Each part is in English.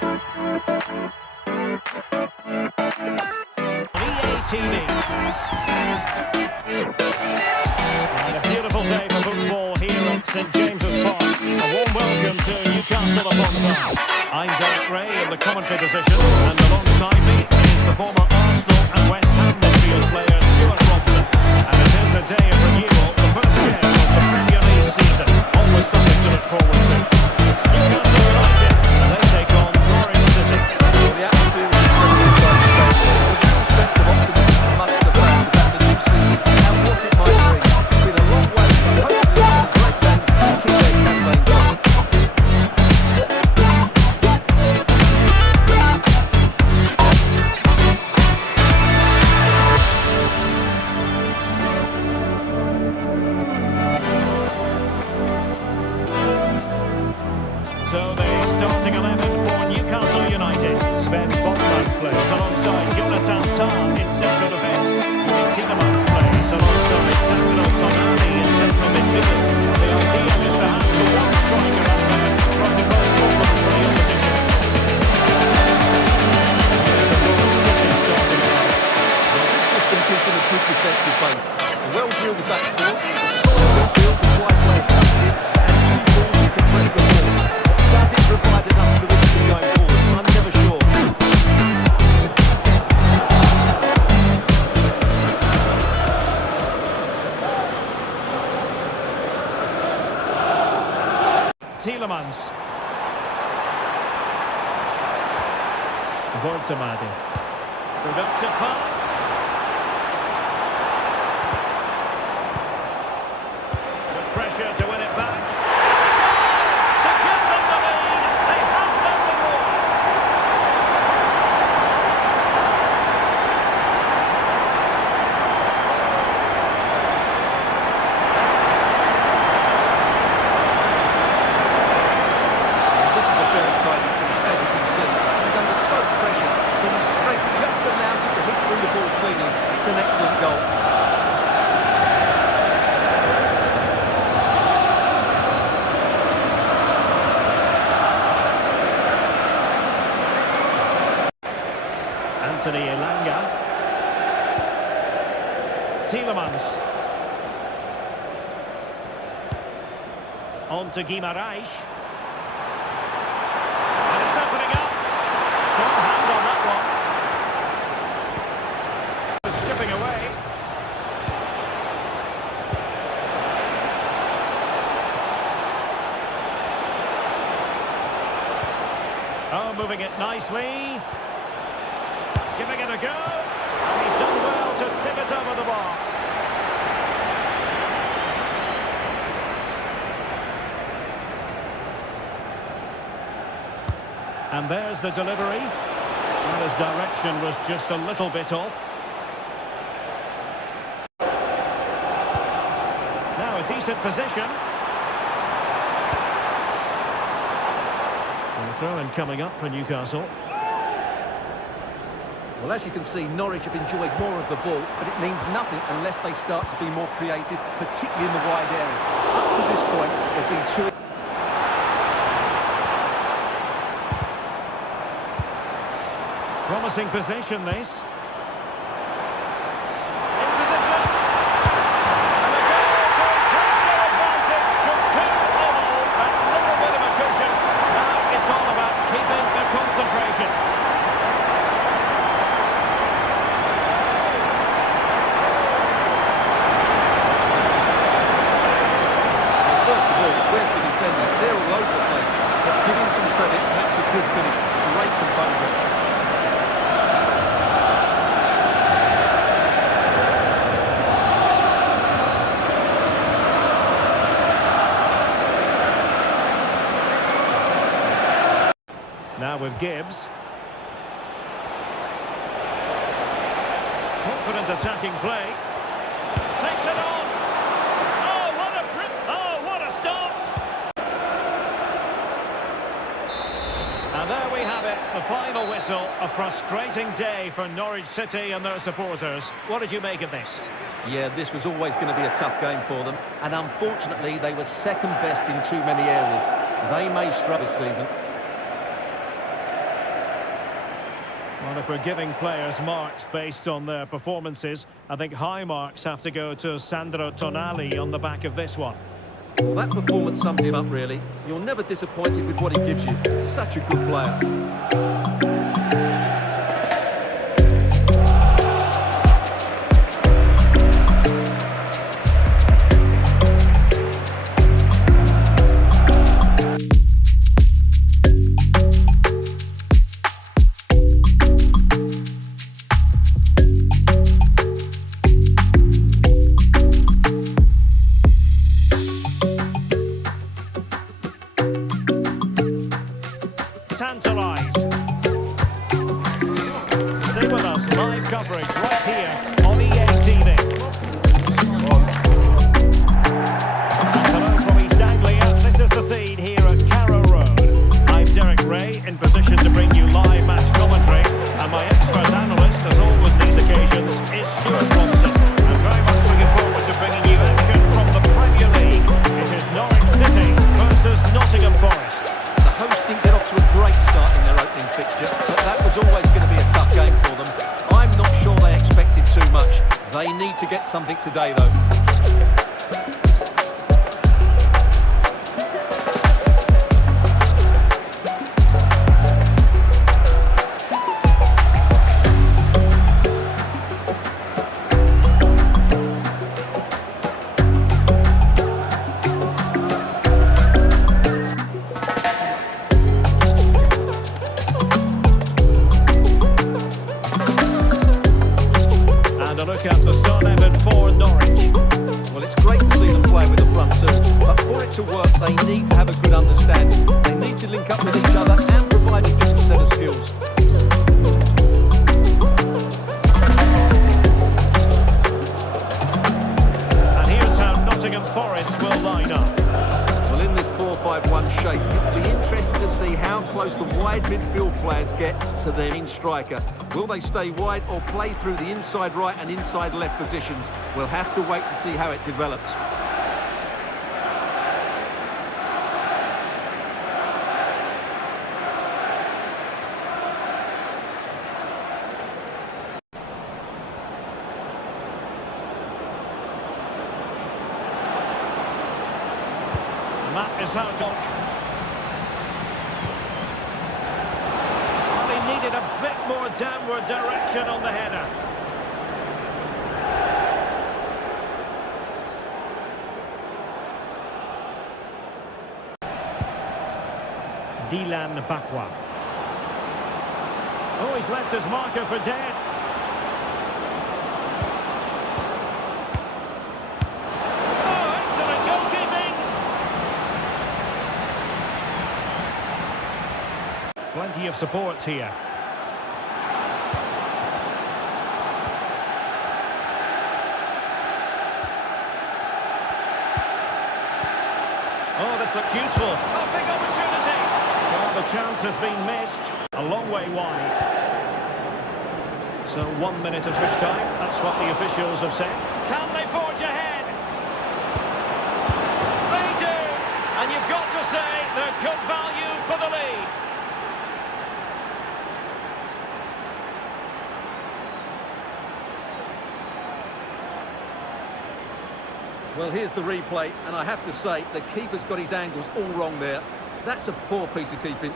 TV. And a beautiful day for football here at St James's Park. A warm welcome to Newcastle upon Tyne. I'm Derek Ray in the commentary position, and alongside me is the former Arsenal and West Ham midfield player Stuart Robson. And it is a day of renewal, the first game of the Premier League season. Always something to look forward to. Newcastle United, and they take on Norwich City. Well, the atmosphere is incredibly exciting. There's a sense of optimism amongst the fans about the new season and what it might bring. It's been a long way, but hopefully it's a great game to keep their campaign going. So the starting 11 for Newcastle United. Sven Botman plays alongside Jonathan Tah in central defence. Tielemans plays alongside Sandro Tonali in central midfield. The idea is to have the one striker up there trying to cause problems for the opposition. Here's the Norwich City starting 11. This system gives them a good defensive base. A well-drilled back four, a solid midfield with wide players tucked in, and two balls who can press the ball. Does it provide enough fluidity going forward? I'm never sure. Tielemans. Vortamadi. Productive pass. Good pressure to win it back. To give them the lead. They have them the ball. This is a very tight finish, as you can see. He's under such pressure, but his strength just allows him to hit through the ball cleanly. It's an excellent goal. Anthony Elanga. Tielemans. On to Guimaraes. And it's opening up. Strong hand on that one. Skipping away. Oh, moving it nicely. Giving it a go, and he's done well to tip it over the bar. And there's the delivery. And his direction was just a little bit off. Now a decent position. And a throw-in coming up for Newcastle. Well, as you can see, Norwich have enjoyed more of the ball, but it means nothing unless they start to be more creative, particularly in the wide areas. Up to this point, they've been too... Promising position, this. In position. And a goal to increase their advantage to 2-0. That little bit of a cushion. Now it's all about keeping the concentration. First of all, where's the defenders? They're all over the place. But give him some credit, that's a good finish. Great composure. Now with Gibbs. Confident attacking play. Takes it on. Oh, what a grip. Oh, what a stop. And there we have it, the final whistle. A frustrating day for Norwich City and their supporters. What did you make of this? Yeah, this was always going to be a tough game for them. And unfortunately, they were second best in too many areas. They may struggle this season. Well, if we're giving players marks based on their performances, I think high marks have to go to Sandro Tonali on the back of this one. Well, that performance sums him up, really. You're never disappointed with what he gives you. Such a good player. Tantalised. Stay with us, live coverage right here on EA TV. Hello from East Anglia, this is the scene here at Carriera Road. I'm Derek Ray, in position to bring you live match commentary, and my expert analyst, as always these occasions, is Stuart Robson. I'm very much looking forward to bringing you action from the Premier League. It is Norwich City versus Nottingham Forest. The hosts didn't get off to a great start in their opening fixture, but that was always going to be a tough game for them. I'm not sure they expected too much. They need to get something today, though. Look at the start effort for Norwich. Well, it's great to see them play with the front two, but for it to work, they need to have a good understanding. They need to link up with each other and provide a different set of skills. And here's how Nottingham Forest will line up. Well, in this 4-5-1 shape, it'll be interesting to see how close the wide midfield players get to their main striker. Will they stay wide or play through the inside right and inside left positions? We'll have to wait to see how it develops. And that is how to... Needed a bit more downward direction on the header. Dylan Bakwa. Oh, he's left his marker for dead. Oh, excellent goalkeeping. Plenty of support here. Oh, this looks useful. A big opportunity. Well, the chance has been missed. A long way wide. So 1 minute of switch time. That's what the officials have said. Can they forge ahead? They do. And you've got to say they're good value for the lead. Well, here's the replay, and I have to say, the keeper's got his angles all wrong there. That's a poor piece of keeping.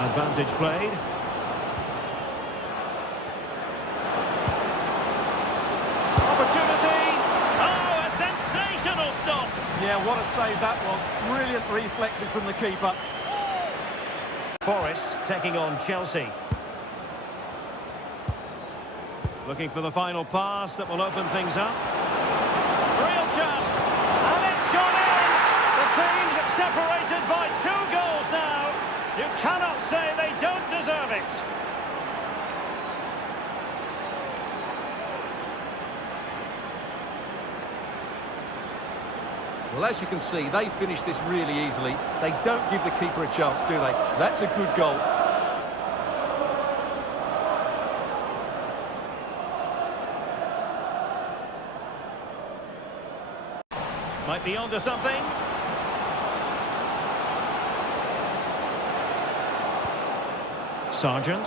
Advantage played. Opportunity. Oh, a sensational stop. Yeah, what a save that was. Brilliant reflexes from the keeper. Forest taking on Chelsea. Looking for the final pass that will open things up. Real chance. And it's gone in. The team's separated by 2 goals now. You cannot say they don't deserve it. Well, as you can see, they finish this really easily. They don't give the keeper a chance, do they? That's a good goal. Might be onto something. Sargent.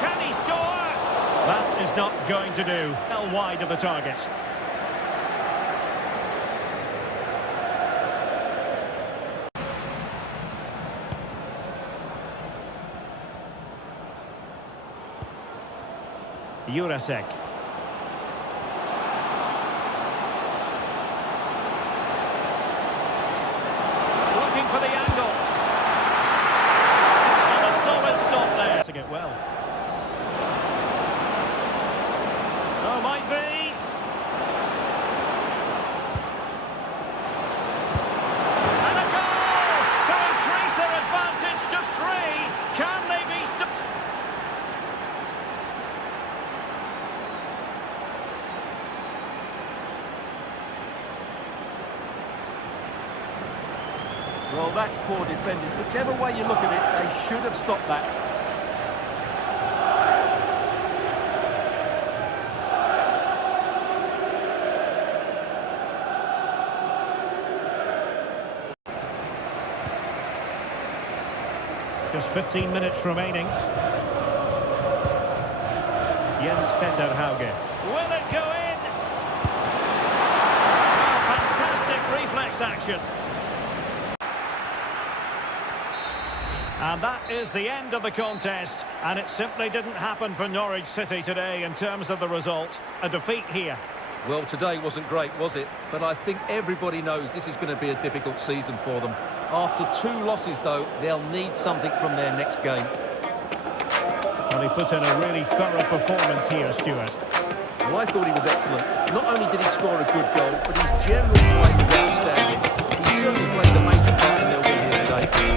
Can he score? That is not going to do. Well wide of the target. Jurasek. Looking for the angle. And a solid stop there. To get well. Oh, might be. And a goal to increase their advantage to 3. Can they be stopped? Well, that's poor defenders. Whichever way you look at it, they should have stopped that. Just 15 minutes remaining. Jens Petter Hauge. Will it go in? Oh, fantastic reflex action. And that is the end of the contest, and it simply didn't happen for Norwich City today in terms of the result. A defeat here. Well, today wasn't great, was it? But I think everybody knows this is going to be a difficult season for them. After 2 losses, though, they'll need something from their next game. And he put in a really thorough performance here, Stuart. Well, I thought he was excellent. Not only did he score a good goal, but his general play was outstanding. He certainly played a major part in their win here today.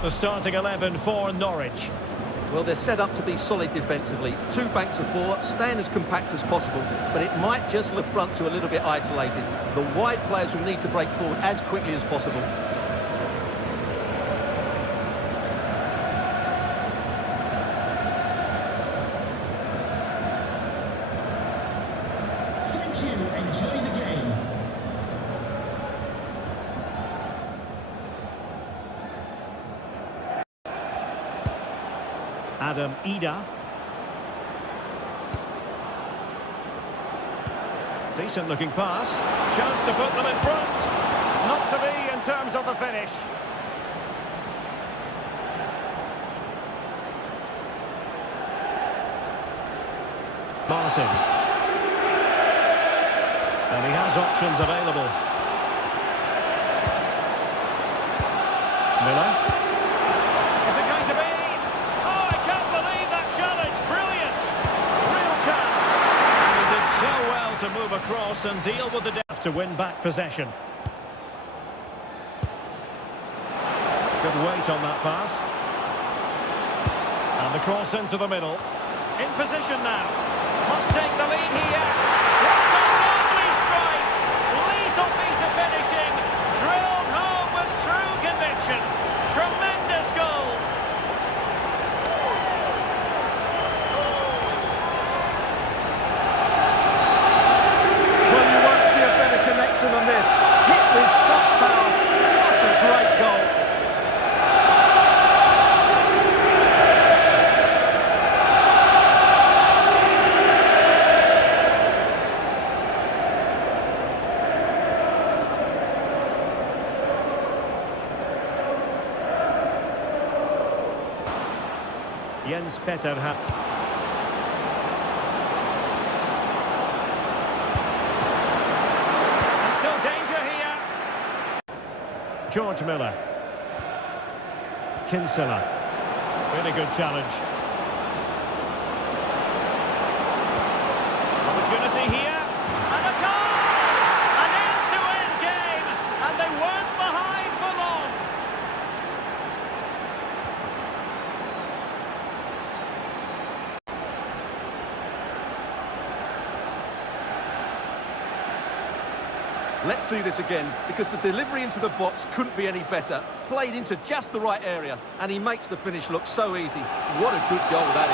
The starting 11 for Norwich. Well, they're set up to be solid defensively. 2 banks of 4, staying as compact as possible, but it might just the front to a little bit isolated. The wide players will need to break forward as quickly as possible. Thank you. Enjoy the game. Adam Ida. Decent looking pass. Chance to put them in front. Not to be in terms of the finish. Martin. And he has options available. Miller. To move across and deal with the depth to win back possession. Good weight on that pass. And the cross into the middle. In position now. Must take the lead here. What a lovely strike! Lethal piece of finishing. Drilled home with true conviction. Tremendous goal. Well, you won't see a better connection than this. Hit with such power. What a great goal. Jens Petter still danger here. George Miller. Kinsella. Really good challenge. Opportunity here. And a goal! An end-to-end game. And they weren't behind for long. Let's see this again, because the delivery into the box couldn't be any better. Played into just the right area, and he makes the finish look so easy. What a good goal that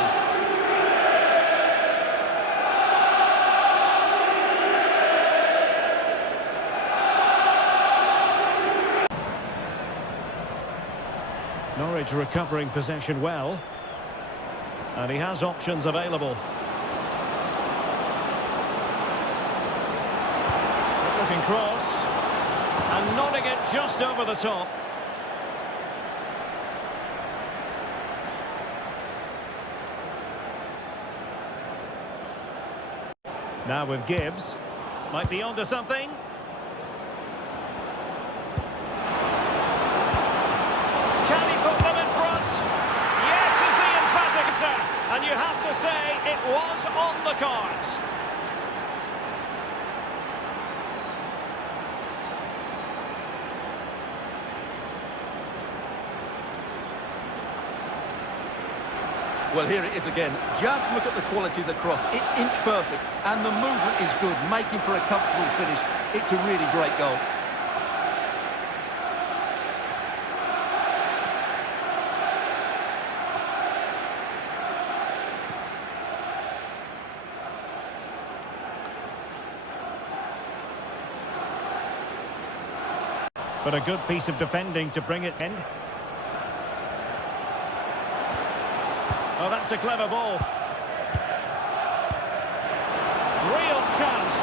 is. Norwich recovering possession well. And he has options available. Looking cross. And nodding it just over the top. Now with Gibbs. Might be onto something. Can he put them in front? Yes is the emphatic answer. And you have to say it was on the cards. Well, here it is again. Just look at the quality of the cross. It's inch perfect, and the movement is good, making for a comfortable finish. It's a really great goal. But a good piece of defending to bring it in. Oh, that's a clever ball. Real chance.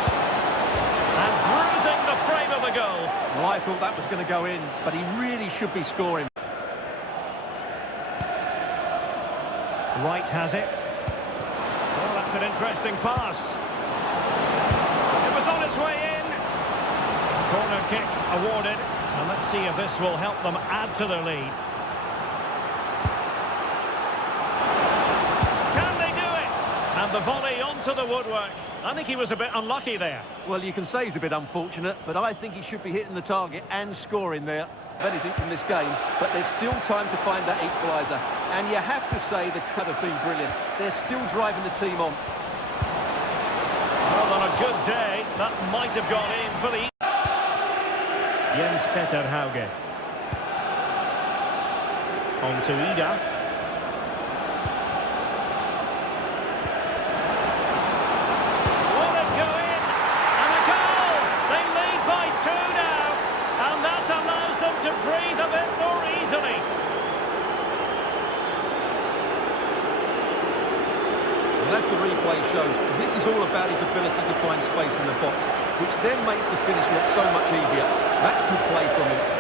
And bruising the frame of the goal. Well, I thought that was going to go in, but he really should be scoring. Wright has it. Oh, that's an interesting pass. It was on its way in. Corner kick awarded. And let's see if this will help them add to their lead. And the volley onto the woodwork. I think he was a bit unlucky there. Well, you can say he's a bit unfortunate, but I think he should be hitting the target and scoring there. Anything from this game, but there's still time to find that equaliser. And you have to say the crowd have been brilliant. They're still driving the team on. Well, on a good day, that might have gone in for the... Jens Petter Hauge. On to Ida. To breathe a bit more easily. And as the replay shows, this is all about his ability to find space in the box, which then makes the finish look so much easier. That's good play from him.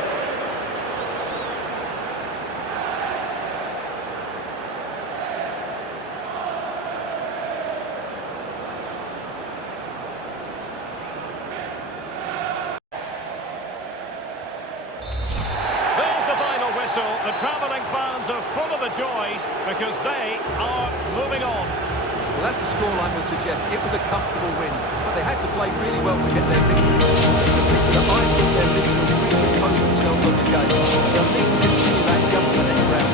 The travelling fans are full of the joys because they are moving on. Well, as the scoreline would suggest, it was a comfortable win, but they had to play really well to get their victory. I think they're really compose themselves on the game. They'll need to continue that just for the next round.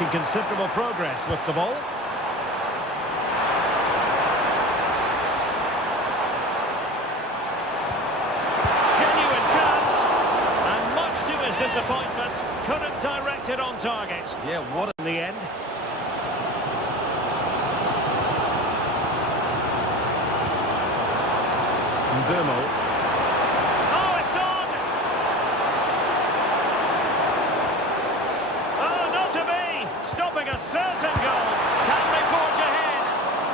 Making considerable progress with the ball. Genuine chance, and much to his disappointment, couldn't direct it on target. Yeah, what In the end. Mbumo. Stopping a certain goal. Can they forge ahead?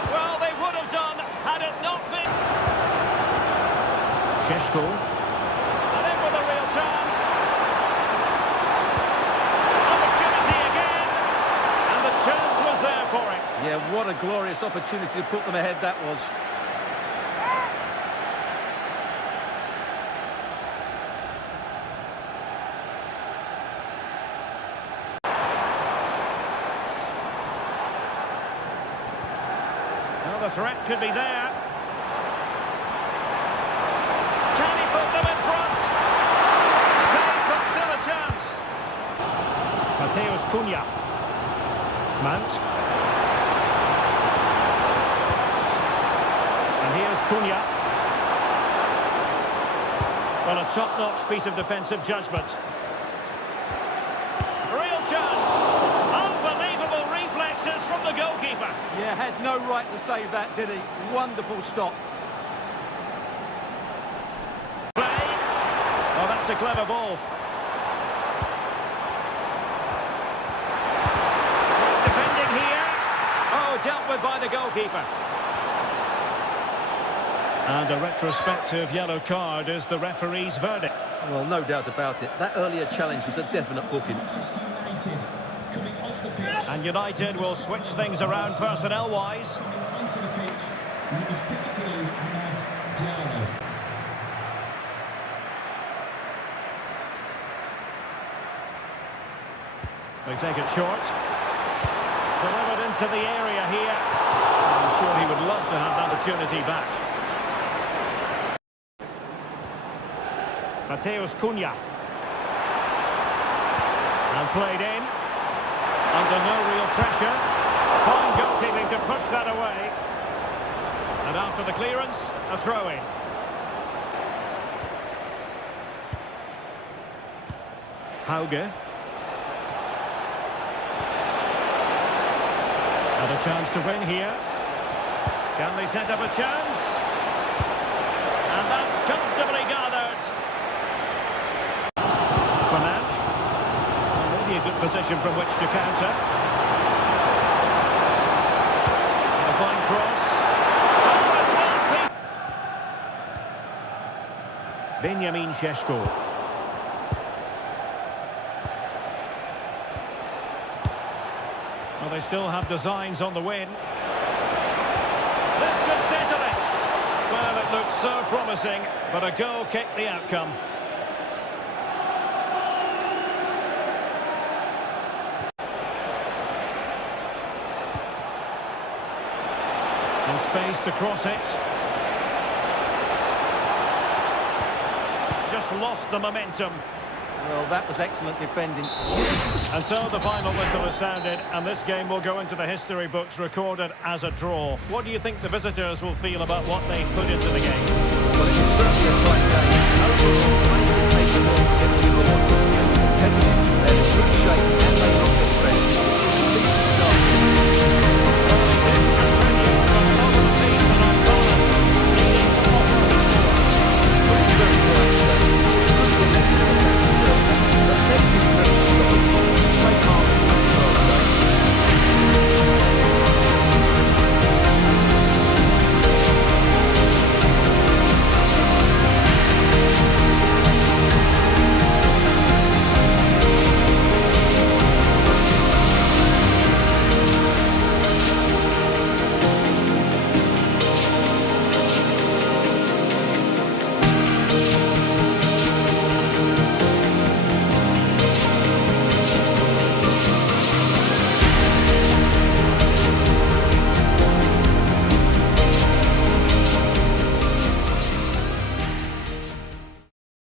Well, they would have done had it not been. Sheshko. And in with a real chance. Opportunity again. And the chance was there for him. Yeah, what a glorious opportunity to put them ahead that was. Well, the threat could be there. Can he put them in front? Save, but still a chance. Mateus Cunha. Mount. And here's Cunha. Well, a top-notch piece of defensive judgment. Real chance. Unbelievable reflexes from the goalkeeper. Yeah, had no right to save that, did he? Wonderful stop. Play. Oh, that's a clever ball. Defending here. Oh, dealt with by the goalkeeper. And a retrospective yellow card is the referee's verdict. Well, no doubt about it. That earlier challenge was a definite booking. United coming off the pitch. And United will switch things around personnel-wise. Coming onto the pitch, number 16, Ahmad Diallo. They take it short. Delivered into the area here. I'm sure he would love to have that opportunity back. Mateus Cunha. And played in. Under no real pressure. Fine goalkeeping to push that away. And after the clearance, a throw-in. Hauge. And a chance to win here. Can they set up a chance? And that's comfortably gathered. Fernandes. Maybe a good position from which to counter. And a fine cross. Oh, it's one. Benjamin Šeško. Well, they still have designs on the win. This could settle it. Well, it looked so promising, but a goal kicked the outcome. In space to cross it. Just lost the momentum. Well, that was excellent defending. And so the final whistle is sounded, and this game will go into the history books recorded as a draw. What do you think the visitors will feel about what they put into the game? Well,